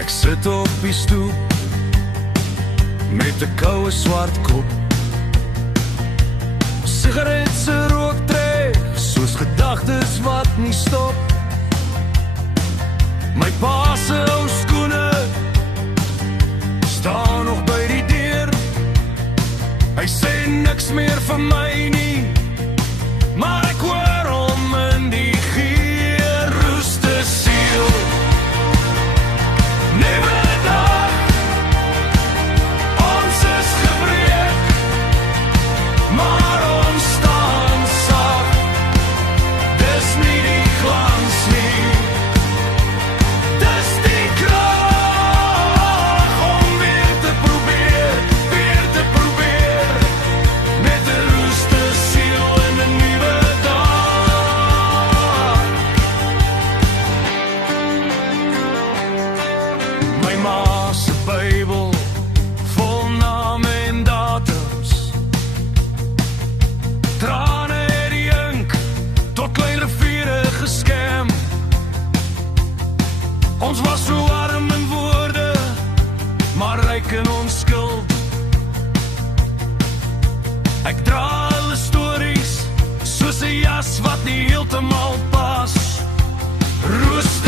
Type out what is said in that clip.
Ek sit op die stoep met 'n koue swart kop. Sigaret se rook trek soos gedagtes wat nie stop. My pa se ou skoene staan nog by die deur. Hy sê niks meer vir my nie, maar ek hoor hom in die geur. Roeste siel, nuwe dag, ons is gebreek, maar ons staan sag. Dis nie die glans nie, dis die krag om weer te probeer, met 'n roeste siel en 'n nuwe dag. My ma se Bybel vol name en datums, trane het die ink tot klein riviere geskem. Ons was so arm in woorde, maar ryk in ons skuld. Ek dra alle stories soos 'n jas wat nie heeltemal pas. Roos